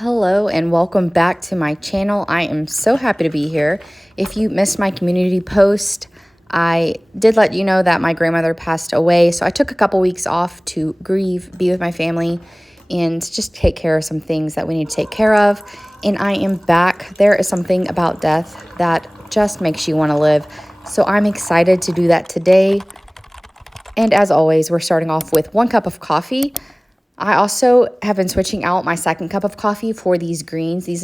Hello and welcome back to my channel. I am so happy to be here. If you missed my community post, I did let you know that my grandmother passed away. So I took a couple weeks off to grieve, be with my family, and just take care of some things that we need to take care of. And I am back. There is something about death that just makes you want to live. So I'm excited to do that today. And as always, we're starting off with 1 cup of coffee. I also have been switching out my second cup of coffee for these greens. This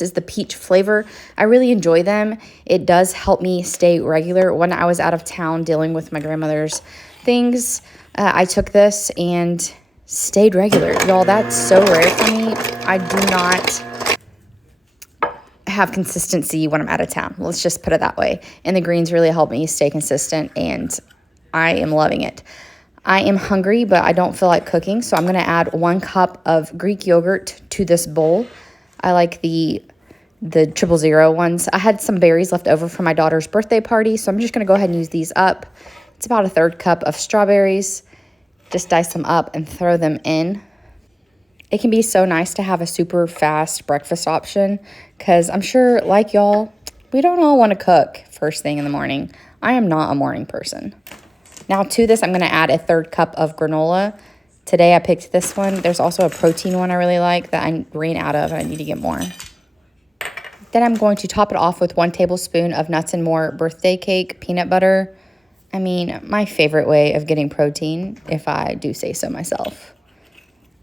is the peach flavor. I really enjoy them. It does help me stay regular. When I was out of town dealing with my grandmother's things, I took this and stayed regular. Y'all, that's so rare for me. I do not have consistency when I'm out of town. Let's just put it that way. And the greens really help me stay consistent, and I am loving it. I am hungry, but I don't feel like cooking, so I'm going to add 1 cup of Greek yogurt to this bowl. I like the 000 ones. I had some berries left over from my daughter's birthday party, so I'm just going to go ahead and use these up. It's about a 1/3 cup of strawberries. Just dice them up and throw them in. It can be so nice to have a super fast breakfast option because I'm sure, like y'all, we don't all want to cook first thing in the morning. I am not a morning person. Now to this, I'm going to add a 1/3 cup of granola. Today I picked this one. There's also a protein one I really like that I ran out of and I need to get more. Then I'm going to top it off with 1 tablespoon of Nuts and More birthday cake peanut butter. I mean, my favorite way of getting protein, if I do say so myself.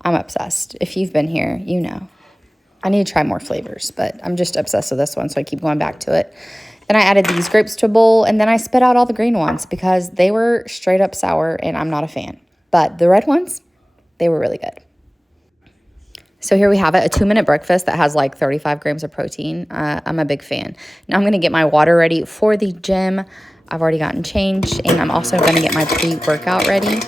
I'm obsessed. If you've been here, you know. I need to try more flavors, but I'm just obsessed with this one, so I keep going back to it. Then I added these grapes to a bowl, and then I spit out all the green ones because they were straight up sour, and I'm not a fan. But the red ones, they were really good. So here we have it, a 2-minute breakfast that has like 35 grams of protein. I'm a big fan. Now I'm going to get my water ready for the gym. I've already gotten changed, and I'm also going to get my pre-workout ready.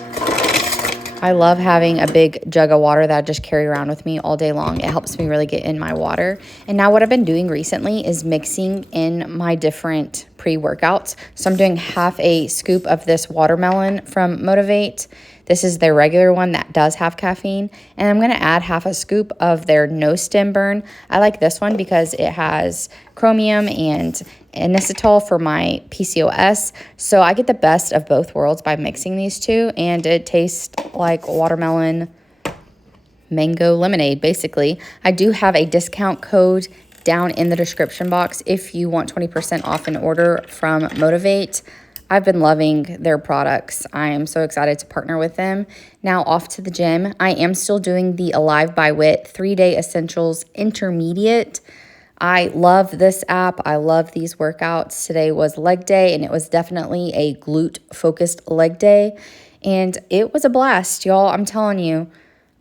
I love having a big jug of water that I just carry around with me all day long. It helps me really get in my water. And now what I've been doing recently is mixing in my different pre-workouts. So I'm doing half a scoop of this watermelon from Motiv8. This is their regular one that does have caffeine. And I'm going to add half a scoop of their no stim burn. I like this one because it has chromium and inositol for my PCOS. So I get the best of both worlds by mixing these two. And it tastes like watermelon mango lemonade, basically. I do have a discount code down in the description box if you want 20% off an order from Motiv8. I've been loving their products. I am so excited to partner with them. Now off to the gym. I am still doing the Alive by Wit 3-Day Essentials Intermediate. I love this app. I love these workouts. Today was leg day, and it was definitely a glute-focused leg day. And it was a blast, y'all. I'm telling you.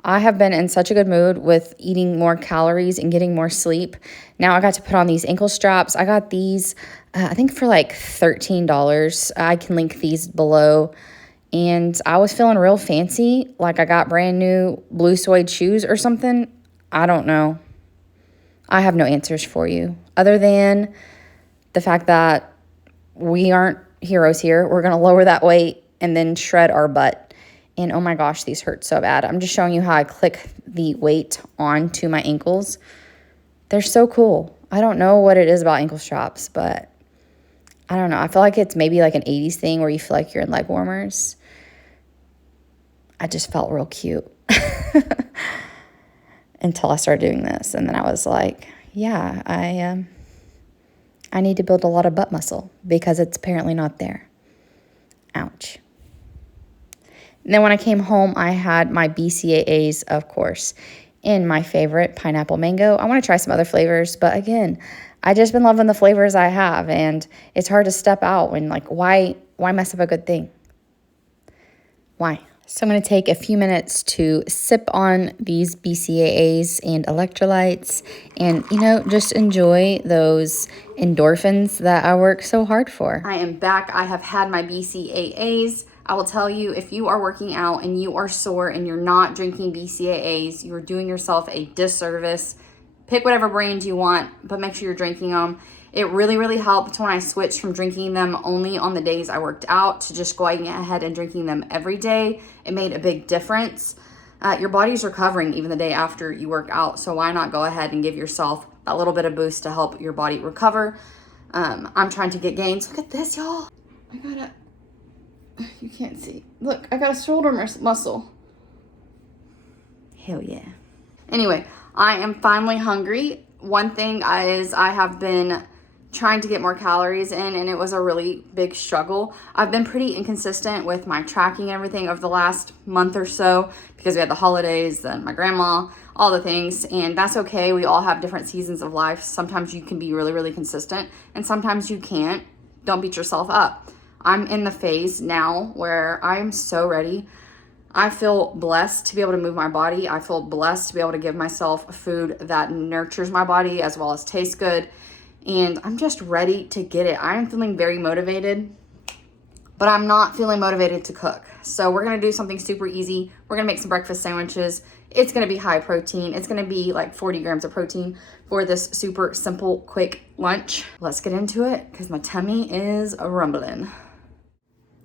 I have been in such a good mood with eating more calories and getting more sleep. Now I got to put on these ankle straps. I got these, I think for like $13. I can link these below. And I was feeling real fancy, like I got brand new blue suede shoes or something. I don't know. I have no answers for you other than the fact that we aren't heroes here. We're going to lower that weight and then shred our butt. And oh my gosh, these hurt so bad. I'm just showing you how I click the weight onto my ankles. They're so cool. I don't know what it is about ankle straps, but I don't know. I feel like it's maybe like an 80s thing where you feel like you're in leg warmers. I just felt real cute until I started doing this. And then I was like, yeah, I need to build a lot of butt muscle because it's apparently not there. Ouch. And then when I came home, I had my BCAAs, of course, and my favorite, pineapple mango. I want to try some other flavors, but again, I just been loving the flavors I have, and it's hard to step out when, like, why mess up a good thing? Why? So I'm going to take a few minutes to sip on these BCAAs and electrolytes and, you know, just enjoy those endorphins that I work so hard for. I am back. I have had my BCAAs. I will tell you, if you are working out and you are sore and you're not drinking BCAAs, you're doing yourself a disservice. Pick whatever brand you want, but make sure you're drinking them. It really, really helped when I switched from drinking them only on the days I worked out to just going ahead and drinking them every day. It made a big difference. Your body's recovering even the day after you work out, so why not go ahead and give yourself that little bit of boost to help your body recover. I'm trying to get gains. Look at this, y'all. You can't see. Look, I got a shoulder muscle. Hell yeah. Anyway, I am finally hungry. One thing is I have been trying to get more calories in, and it was a really big struggle. I've been pretty inconsistent with my tracking and everything over the last month or so because we had the holidays, then my grandma, all the things, and that's okay. We all have different seasons of life. Sometimes you can be really, really consistent, and sometimes you can't. Don't beat yourself up. I'm in the phase now where I'm so ready. I feel blessed to be able to move my body. I feel blessed to be able to give myself food that nurtures my body as well as tastes good. And I'm just ready to get it. I am feeling very motivated, but I'm not feeling motivated to cook. So we're gonna do something super easy. We're gonna make some breakfast sandwiches. It's gonna be high protein. It's gonna be like 40 grams of protein for this super simple, quick lunch. Let's get into it because my tummy is rumbling.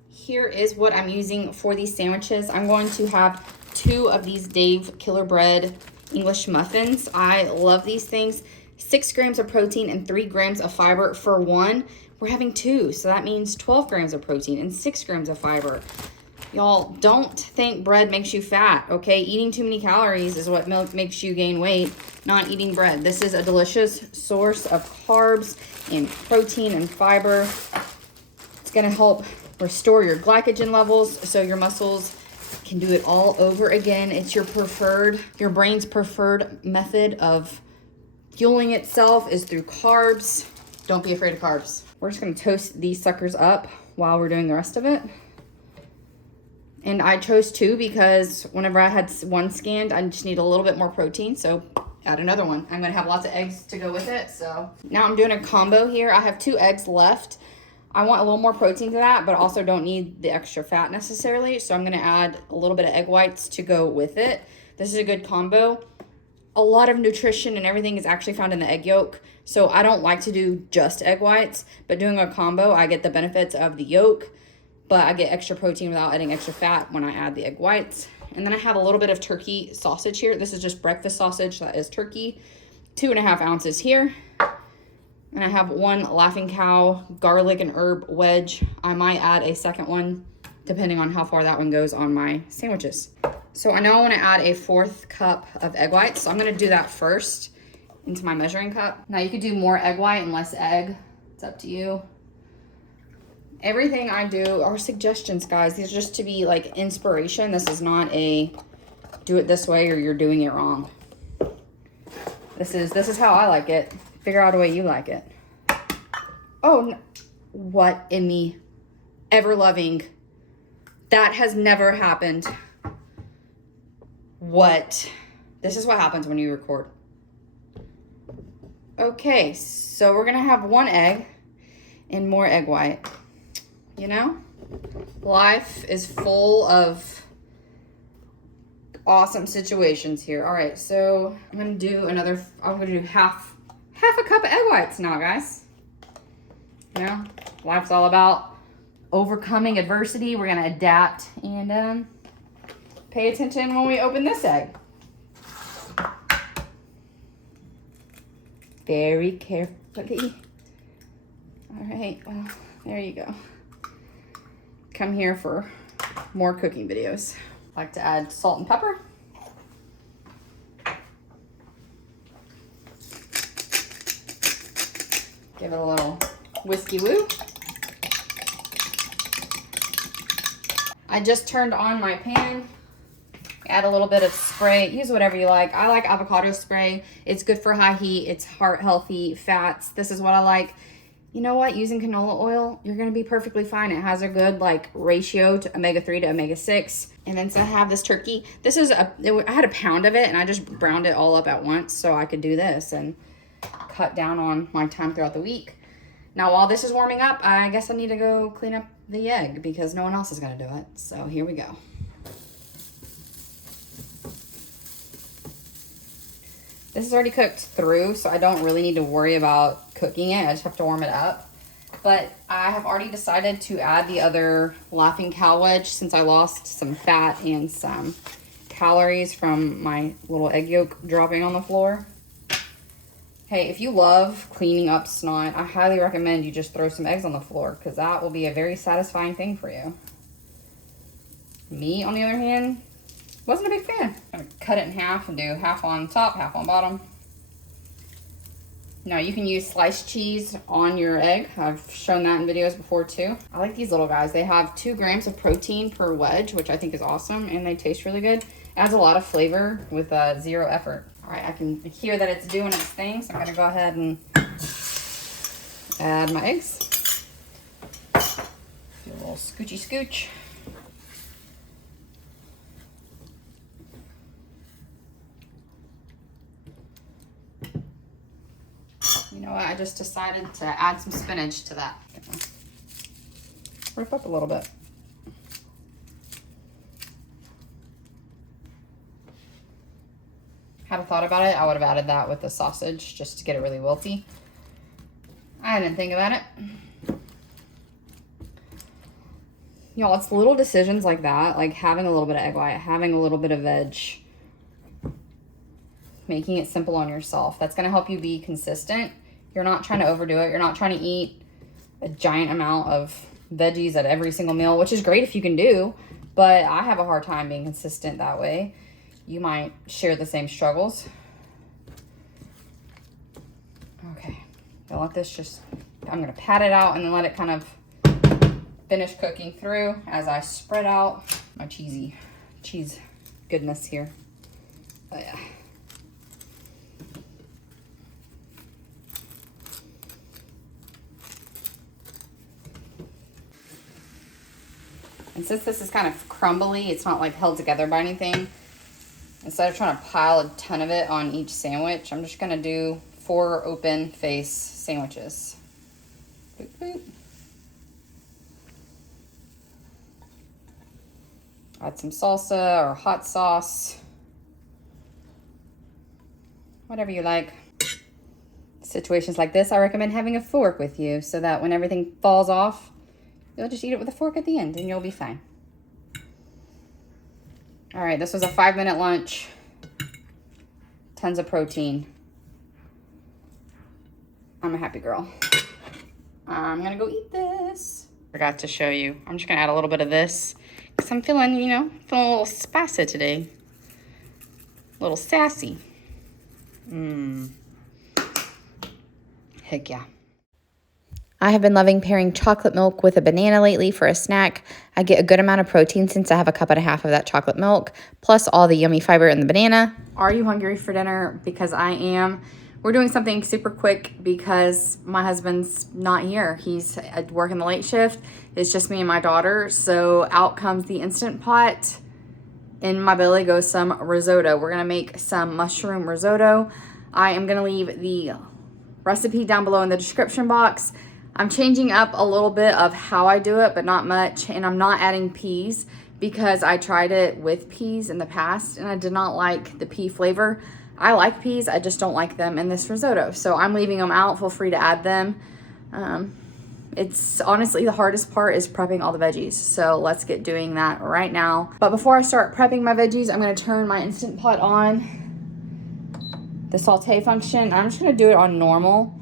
Here is what I'm using for these sandwiches. I'm going to have 2 of these Dave Killer Bread English muffins. I love these things. 6 grams of protein and 3 grams of fiber for one. We're having 2, so that means 12 grams of protein and 6 grams of fiber. Y'all, don't think bread makes you fat, okay? Eating too many calories is what makes you gain weight, not eating bread. This is a delicious source of carbs and protein and fiber. It's gonna help restore your glycogen levels so your muscles can do it all over again. It's your brain's preferred method of fueling itself is through carbs. Don't be afraid of carbs. We're just gonna toast these suckers up while we're doing the rest of it. And I chose 2 because whenever I had one scanned, I just need a little bit more protein, so add another one. I'm gonna have lots of eggs to go with it, so. Now I'm doing a combo here. I have 2 eggs left. I want a little more protein to that, but also don't need the extra fat necessarily, so I'm gonna add a little bit of egg whites to go with it. This is a good combo. A lot of nutrition and everything is actually found in the egg yolk. So I don't like to do just egg whites, but doing a combo, I get the benefits of the yolk, but I get extra protein without adding extra fat when I add the egg whites. And then I have a little bit of turkey sausage here. This is just breakfast sausage that is turkey, 2.5 ounces here. And I have 1 Laughing Cow garlic and herb wedge. I might add a second one depending on how far that one goes on my sandwiches. So I know I want to add a 4th cup of egg whites. So I'm going to do that first into my measuring cup. Now you could do more egg white and less egg. It's up to you. Everything I do are suggestions, guys. These are just to be like inspiration. This is not a do it this way or you're doing it wrong. This is how I like it. Figure out a way you like it. Oh, no. What in the ever loving? That has never happened. What? This is what happens when you record. Okay, so we're gonna have 1 egg and more egg white. You know, life is full of awesome situations here. All right, so I'm gonna do half a cup of egg whites now, guys. You know, life's all about overcoming adversity. We're gonna adapt and pay attention when we open this egg. Very carefully. All right, well, there you go. Come here for more cooking videos. I like to add salt and pepper. Give it a little whiskey woo. I just turned on my pan. Add a little bit of spray. Use whatever you like. I like avocado spray. It's good for high heat. It's heart healthy fats. This is what I like. You know what? Using canola oil, you're going to be perfectly fine. It has a good like ratio to omega-3 to omega-6. And then so I have this turkey. This is I had a pound of it and I just browned it all up at once so I could do this and cut down on my time throughout the week. Now, while this is warming up, I guess I need to go clean up the egg because no one else is going to do it. So here we go. This is already cooked through, so I don't really need to worry about cooking it. I just have to warm it up. But I have already decided to add the other Laughing Cow wedge since I lost some fat and some calories from my little egg yolk dropping on the floor. Hey, if you love cleaning up snot, I highly recommend you just throw some eggs on the floor, because that will be a very satisfying thing for you. Me, on the other hand, wasn't a big fan. I'm gonna cut it in half and do half on top, half on bottom. Now you can use sliced cheese on your egg. I've shown that in videos before too. I like these little guys. They have 2 grams of protein per wedge, which I think is awesome, and they taste really good. Adds a lot of flavor with 0 effort. All right, I can hear that it's doing its thing, so I'm gonna go ahead and add my eggs. Do a little scoochy scooch. You know what, I just decided to add some spinach to that. Rip up a little bit. Had I thought about it, I would have added that with the sausage just to get it really wilty. I didn't think about it. Y'all, it's little decisions like that, like having a little bit of egg white, having a little bit of veg, making it simple on yourself. That's gonna help you be consistent. You're not trying to overdo it. You're not trying to eat a giant amount of veggies at every single meal, which is great if you can do, but I have a hard time being consistent that way. You might share the same struggles. Okay, I'll let this just, I'm gonna pat it out and then let it kind of finish cooking through as I spread out my cheese goodness here. Oh yeah. And since this is kind of crumbly, it's not like held together by anything. Instead of trying to pile a ton of it on each sandwich, I'm just gonna do 4 open face sandwiches. Boop, boop. Add some salsa or hot sauce. Whatever you like. Situations like this, I recommend having a fork with you so that when everything falls off, you'll just eat it with a fork at the end and you'll be fine. All right, this was a 5-minute lunch. Tons of protein. I'm a happy girl. I'm gonna go eat this. Forgot to show you. I'm just gonna add a little bit of this because I'm feeling, you know, feeling a little spicy today. A little sassy. Heck yeah. I have been loving pairing chocolate milk with a banana lately for a snack. I get a good amount of protein since I have 1.5 cups of that chocolate milk, plus all the yummy fiber in the banana. Are you hungry for dinner? Because I am. We're doing something super quick because my husband's not here. He's working the late shift. It's just me and my daughter. So out comes the Instant Pot. In my belly goes some risotto. We're gonna make some mushroom risotto. I am gonna leave the recipe down below in the description box. I'm changing up a little bit of how I do it, but not much. And I'm not adding peas because I tried it with peas in the past and I did not like the pea flavor. I like peas, I just don't like them in this risotto. So I'm leaving them out, feel free to add them. It's honestly the hardest part is prepping all the veggies. So let's get doing that right now. But before I start prepping my veggies, I'm gonna turn my Instant Pot on, the saute function. I'm just gonna do it on normal.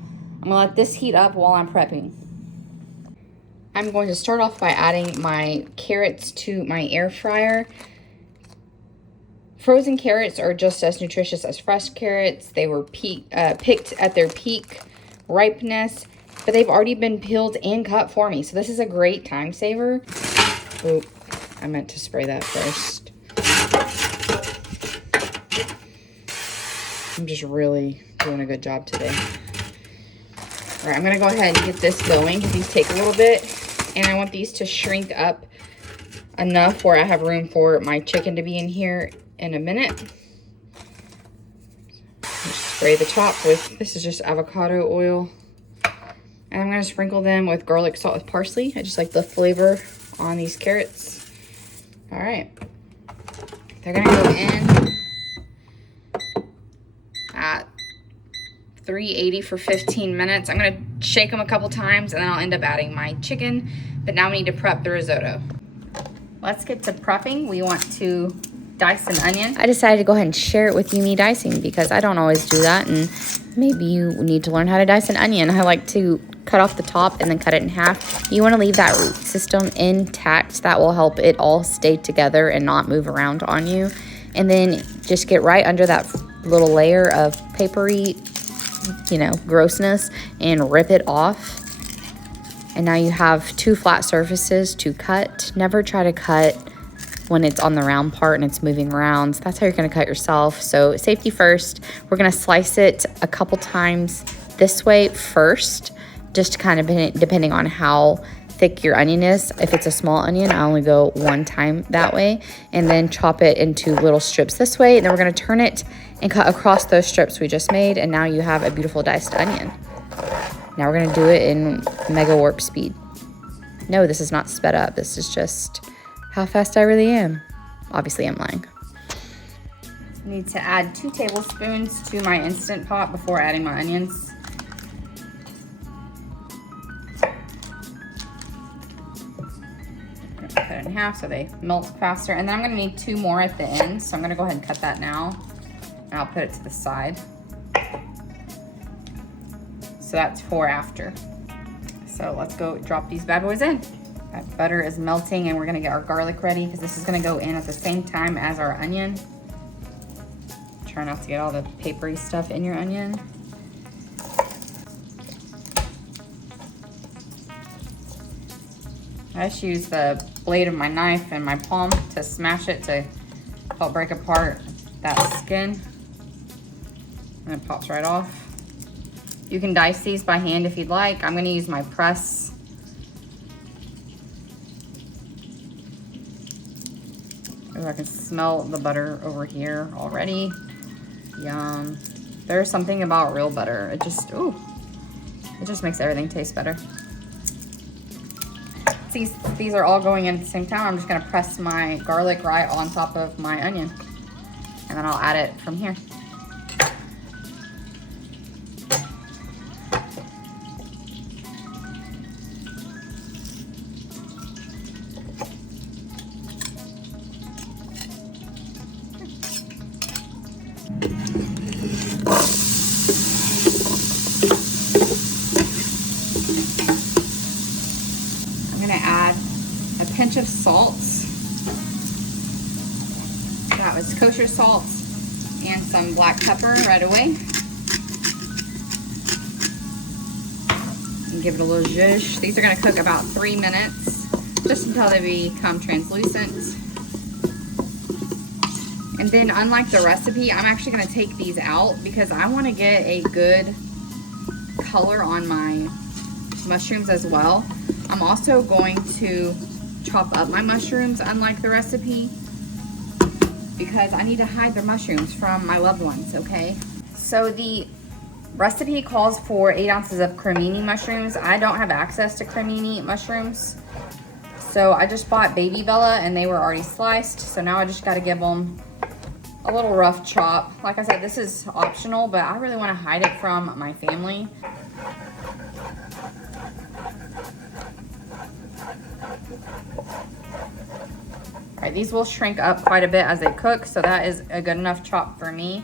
I'm gonna let this heat up while I'm prepping. I'm going to start off by adding my carrots to my air fryer. Frozen carrots are just as nutritious as fresh carrots. They were picked at their peak ripeness, but they've already been peeled and cut for me. So this is a great time saver. Oop, I meant to spray that first. I'm just really doing a good job today. All right, I'm gonna go ahead and get this going because these take a little bit, and I want these to shrink up enough where I have room for my chicken to be in here in a minute. Just spray the top with, this is just avocado oil. And I'm gonna sprinkle them with garlic salt with parsley. I just like the flavor on these carrots. All right, they're gonna go in at 380 for 15 minutes. I'm gonna shake them a couple times and then I'll end up adding my chicken. But now we need to prep the risotto. Let's get to prepping. We want to dice an onion. I decided to go ahead and share it with you, me dicing, because I don't always do that, and maybe you need to learn how to dice an onion. I like to cut off the top and then cut it in half. You want to leave that root system intact. That will help it all stay together and not move around on you. And then just get right under that little layer of papery, you know, grossness, and rip it off. And now you have two flat surfaces to cut. Never try to cut when it's on the round part and it's moving around. That's how you're gonna cut yourself. So safety first. We're gonna slice it a couple times this way first, just kind of depending on how thick your onion is. If it's a small onion, I only go one time that way, and then chop it into little strips this way. And then we're gonna turn it and cut across those strips we just made, and now you have a beautiful diced onion. Now we're gonna do it in mega warp speed. No, this is not sped up. This is just how fast I really am. Obviously, I'm lying. Need to add 2 tablespoons to my Instant Pot before adding my onions. Cut it in half so they melt faster. And then I'm gonna need 2 more at the end. So I'm gonna go ahead and cut that now. And I'll put it to the side. So that's 4 after. So let's go drop these bad boys in. That butter is melting, and we're gonna get our garlic ready because this is gonna go in at the same time as our onion. Try not to get all the papery stuff in your onion. I just use the blade of my knife and my palm to smash it to help break apart that skin. And it pops right off. You can dice these by hand if you'd like. I'm gonna use my press. Oh, I can smell the butter over here already. Yum. There's something about real butter. It just makes everything taste better. These are all going in at the same time. I'm just gonna press my garlic right on top of my onion, and then I'll add it from here. Add a pinch of salt. That was kosher salt, and some black pepper right away. And give it a little zhuzh. These are going to cook about 3 minutes, just until they become translucent. And then, unlike the recipe, I'm actually going to take these out because I want to get a good color on my mushrooms as well. I'm also going to chop up my mushrooms, unlike the recipe, because I need to hide the mushrooms from my loved ones, okay? So the recipe calls for 8 ounces of cremini mushrooms. I don't have access to cremini mushrooms, so I just bought baby Bella, and they were already sliced, so now I just got to give them a little rough chop. Like I said, this is optional, but I really want to hide it from my family. All right, these will shrink up quite a bit as they cook, so that is a good enough chop for me.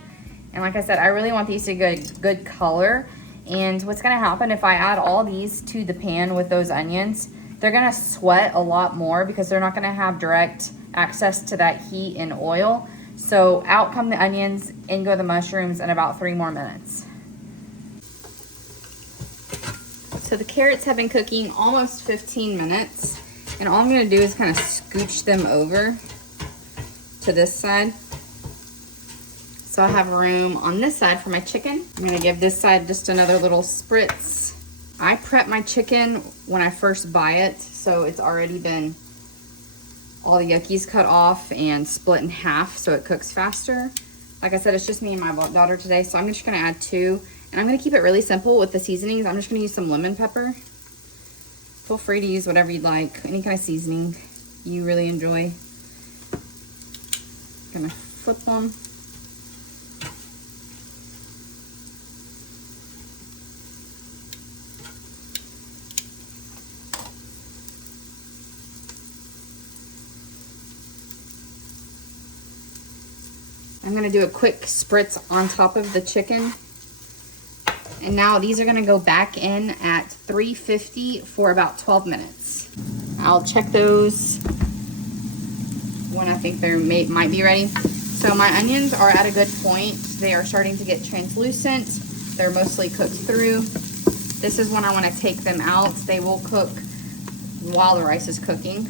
And like I said, I really want these to get good color. And what's gonna happen if I add all these to the pan with those onions, they're gonna sweat a lot more because they're not gonna have direct access to that heat and oil. So out come the onions, in go the mushrooms in about 3 more minutes. So the carrots have been cooking almost 15 minutes. And all I'm gonna do is kind of scooch them over to this side. So I have room on this side for my chicken. I'm gonna give this side just another little spritz. I prep my chicken when I first buy it, so it's already been all the yuckies cut off and split in half so it cooks faster. Like I said, it's just me and my daughter today, so I'm just gonna add 2. And I'm gonna keep it really simple with the seasonings. I'm just gonna use some lemon pepper. Feel free to use whatever you'd like, any kind of seasoning you really enjoy. Gonna flip them. I'm gonna do a quick spritz on top of the chicken. And now these are gonna go back in at 350 for about 12 minutes. I'll check those when I think they might be ready. So my onions are at a good point. They are starting to get translucent. They're mostly cooked through. This is when I wanna take them out. They will cook while the rice is cooking.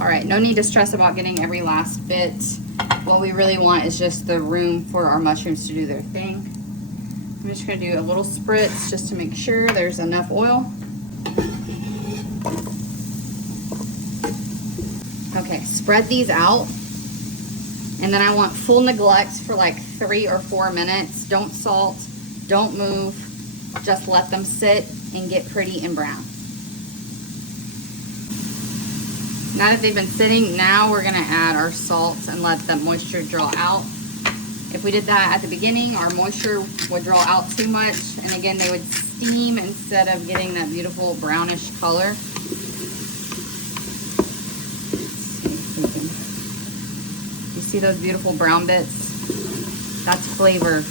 All right, no need to stress about getting every last bit. What we really want is just the room for our mushrooms to do their thing. I'm just gonna do a little spritz just to make sure there's enough oil. Okay, spread these out. And then I want full neglect for like 3 or 4 minutes. Don't salt, don't move. Just let them sit and get pretty and brown. Now that they've been sitting, now we're gonna add our salt and let the moisture draw out. If we did that at the beginning, our moisture would draw out too much, and again, they would steam instead of getting that beautiful brownish color. You see those beautiful brown bits? That's flavor.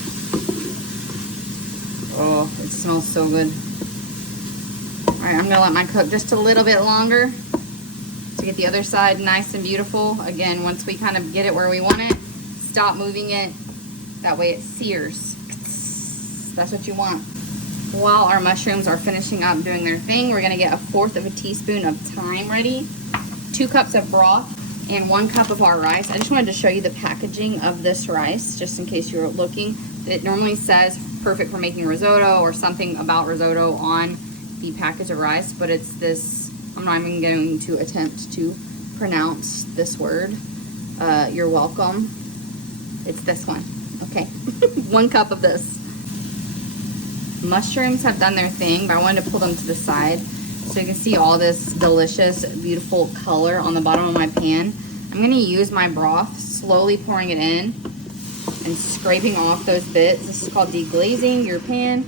Oh, it smells so good. All right, I'm gonna let mine cook just a little bit longer to get the other side nice and beautiful. Again, once we kind of get it where we want it, stop moving it. That way it sears. That's what you want. While our mushrooms are finishing up doing their thing, we're gonna get 1/4 of a teaspoon of thyme ready, 2 cups of broth, and 1 cup of our rice. I just wanted to show you the packaging of this rice, just in case you were looking. It normally says perfect for making risotto or something about risotto on the package of rice, but it's this. I'm not even going to attempt to pronounce this word. You're welcome. It's this one. Okay. 1 cup of this. Mushrooms have done their thing, but I wanted to pull them to the side so you can see all this delicious, beautiful color on the bottom of my pan. I'm going to use my broth, slowly pouring it in and scraping off those bits. This is called deglazing your pan,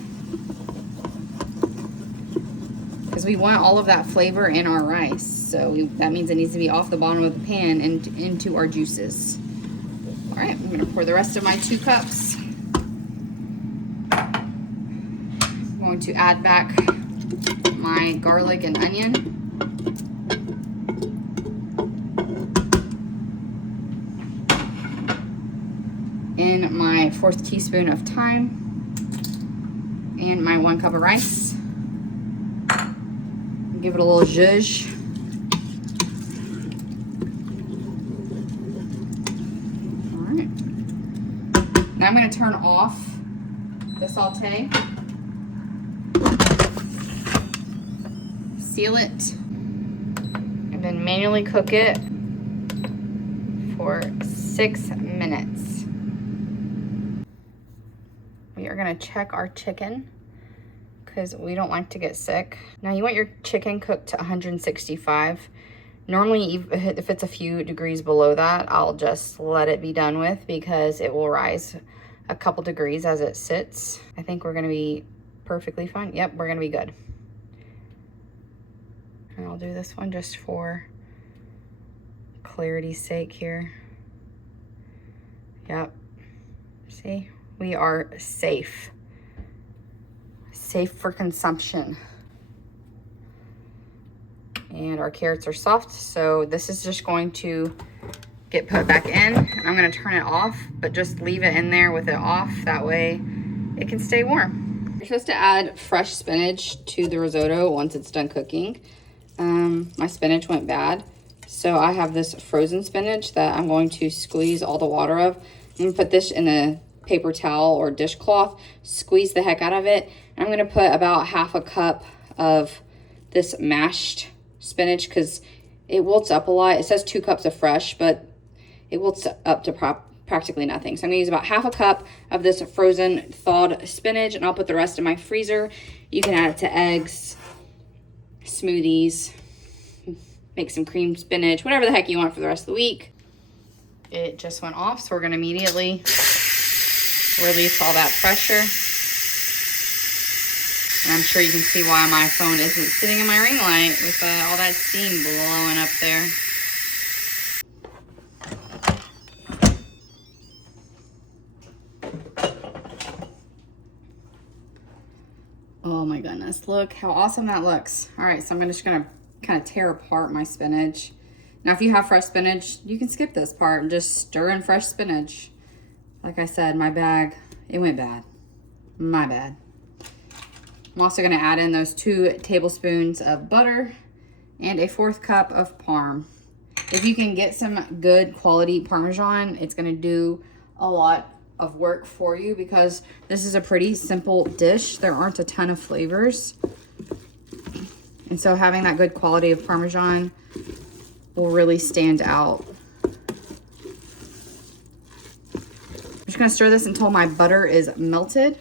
because we want all of that flavor in our rice. So that means it needs to be off the bottom of the pan and into our juices. All right, I'm gonna pour the rest of my 2 cups. I'm going to add back my garlic and onion. In my 4th teaspoon of thyme and my 1 cup of rice. Give it a little zhuzh. All right. Now I'm going to turn off the saute. Seal it. And then manually cook it for 6 minutes. We are going to check our chicken, because we don't like to get sick. Now you want your chicken cooked to 165. Normally, if it's a few degrees below that, I'll just let it be done with, because it will rise a couple degrees as it sits. I think we're gonna be perfectly fine. Yep, we're gonna be good. And I'll do this one just for clarity's sake here. Yep, see, we are safe. Safe for consumption. And our carrots are soft, so this is just going to get put back in. I'm going to turn it off, but just leave it in there with it off. That way it can stay warm. You're supposed to add fresh spinach to the risotto once it's done cooking. My spinach went bad, so I have this frozen spinach that I'm going to squeeze all the water of. I'm going to put this in a paper towel or dishcloth, squeeze the heck out of it. I'm going to put about 1/2 cup of this mashed spinach, because it wilts up a lot. It says 2 cups of fresh, but it wilts up to practically nothing. So I'm going to use about 1/2 cup of this frozen thawed spinach, and I'll put the rest in my freezer. You can add it to eggs, smoothies, make some creamed spinach, whatever the heck you want for the rest of the week. It just went off, so we're going to immediately release all that pressure. And I'm sure you can see why my phone isn't sitting in my ring light with all that steam blowing up there. Oh my goodness, look how awesome that looks. All right, so I'm just gonna kind of tear apart my spinach. Now, if you have fresh spinach, you can skip this part and just stir in fresh spinach. Like I said, my bag, it went bad. My bad. I'm also gonna add in those 2 tablespoons of butter and a 1/4 cup of parm. If you can get some good quality Parmesan, it's gonna do a lot of work for you because this is a pretty simple dish. There aren't a ton of flavors. And so having that good quality of Parmesan will really stand out. I'm just gonna stir this until my butter is melted.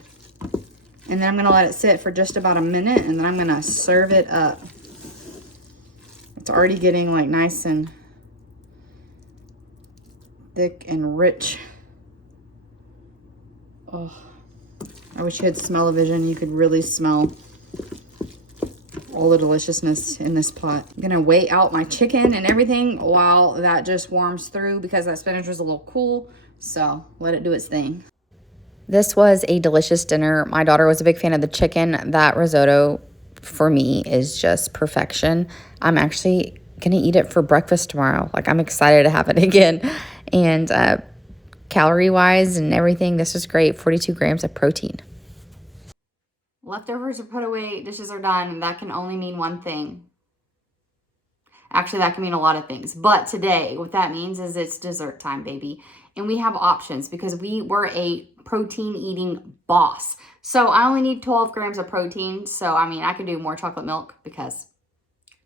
And then I'm gonna let it sit for just about a minute, and then I'm gonna serve it up. It's already getting like nice and thick and rich. Oh, I wish you had smell-o-vision. You could really smell all the deliciousness in this pot. I'm gonna weigh out my chicken and everything while that just warms through because that spinach was a little cool. So let it do its thing. This was a delicious dinner. My daughter was a big fan of the chicken. That risotto for me is just perfection. I'm actually gonna eat it for breakfast tomorrow. Like, I'm excited to have it again. And calorie wise and everything, this was great. 42 grams of protein. Leftovers are put away, dishes are done, and that can only mean one thing. Actually, that can mean a lot of things. But today, what that means is it's dessert time, baby. And we have options because we were a protein eating boss. So I only need 12 grams of protein. So, I mean, I could do more chocolate milk because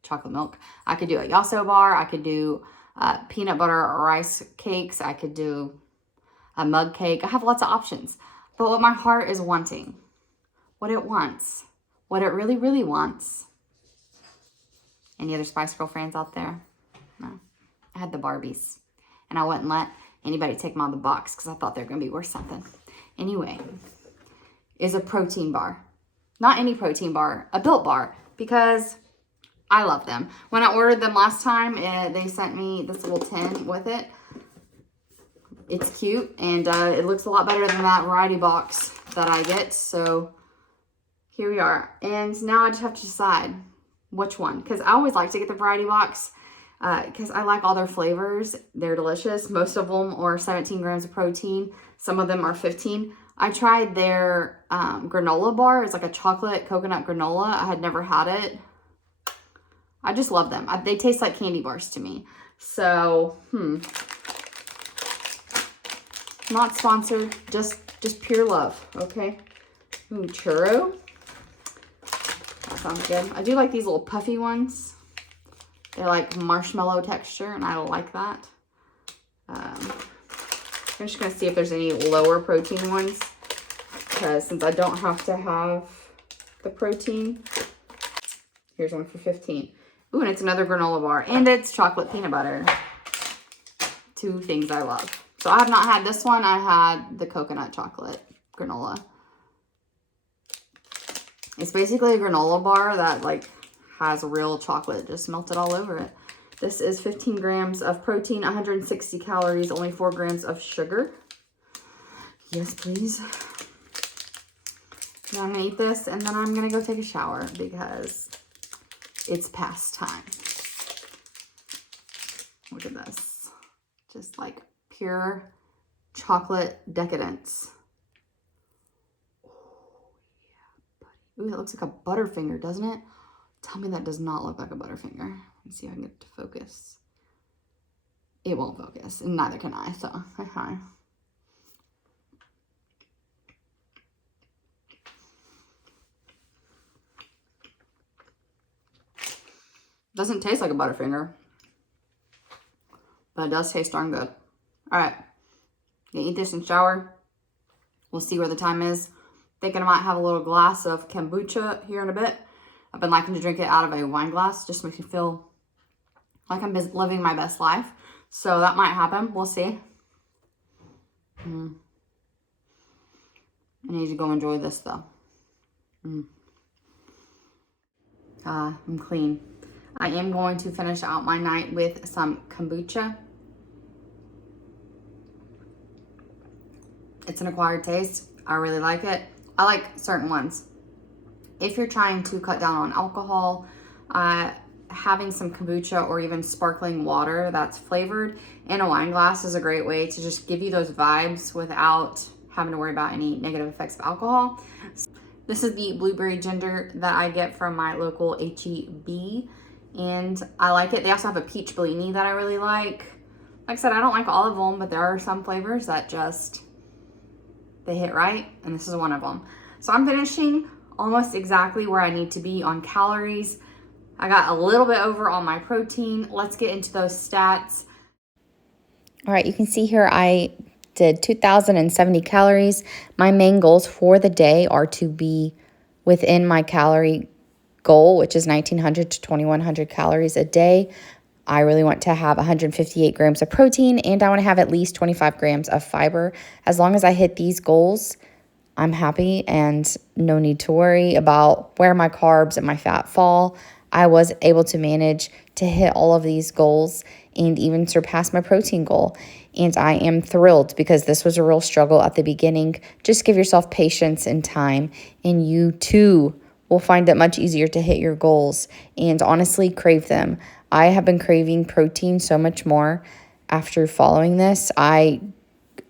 chocolate milk. I could do a yasso bar. I could do peanut butter or rice cakes. I could do a mug cake. I have lots of options. But what my heart is wanting, what it wants, what it really, really wants. Any other Spice Girl fans out there? No. I had the Barbies. And I wouldn't let anybody take them out of the box because I thought they were going to be worth something. Anyway, is a protein bar. Not any protein bar, a Built bar, because I love them. When I ordered them last time, they sent me this little tin with it. It's cute, and it looks a lot better than that variety box that I get. So here we are. And now I just have to decide which one, because I always like to get the variety box because I like all their flavors. They're delicious. Most of them are 17 grams of protein. Some of them are 15. I tried their granola bar. It's like a chocolate coconut granola. I had never had it. I just love them. They taste like candy bars to me. So, not sponsored, just pure love, okay? Ooh, churro. That sounds good. I do like these little puffy ones. They're like marshmallow texture, and I like that. I'm just gonna see if there's any lower protein ones, because since I don't have to have the protein, here's one for 15. Ooh, and it's another granola bar, and it's chocolate peanut butter. 2 things I love. So I have not had this one. I had the coconut chocolate granola. It's basically a granola bar that like has real chocolate just melted all over it. This is 15 grams of protein, 160 calories, only 4 grams of sugar. Yes, please. Now I'm gonna eat this, and then I'm gonna go take a shower because it's past time. Look at this. Just like pure chocolate decadence. Oh, yeah, buddy. Ooh, that looks like a Butterfinger, doesn't it? Tell me that does not look like a Butterfinger. Let's see if I can get it to focus. It won't focus, and neither can I, so hi. Doesn't taste like a Butterfinger, but it does taste darn good. All right, gonna eat this and shower. We'll see where the time is. Thinking I might have a little glass of kombucha here in a bit. I've been liking to drink it out of a wine glass. Just makes me feel like I'm living my best life. So that might happen. We'll see. I need to go enjoy this though. I'm clean. I am going to finish out my night with some kombucha. It's an acquired taste. I really like it. I like certain ones. if you're trying to cut down on alcohol, having some kombucha or even sparkling water that's flavored in a wine glass is a great way to just give you those vibes without having to worry about any negative effects of alcohol. This is the blueberry ginger that I get from my local H-E-B, and I like it. They also have a peach Bellini that I really like. Like I said, I don't like all of them, but there are some flavors that just, they hit right, and this is one of them. So I'm finishing almost exactly where I need to be on calories. I got a little bit over on my protein. Let's get into those stats. All right, you can see here I did 2,070 calories. My main goals for the day are to be within my calorie goal, which is 1,900 to 2,100 calories a day. I really want to have 158 grams of protein, and I want to have at least 25 grams of fiber. As long as I hit these goals, I'm happy and no need to worry about where my carbs and my fat fall. I was able to manage to hit all of these goals and even surpass my protein goal. And I am thrilled because this was a real struggle at the beginning. Just give yourself patience and time, and you too will find it much easier to hit your goals and honestly crave them. I have been craving protein so much more after following this. I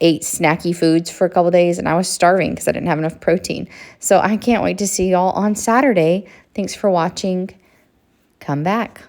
ate snacky foods for a couple days and I was starving because I didn't have enough protein. So I can't wait to see y'all on Saturday. Thanks for watching. Come back.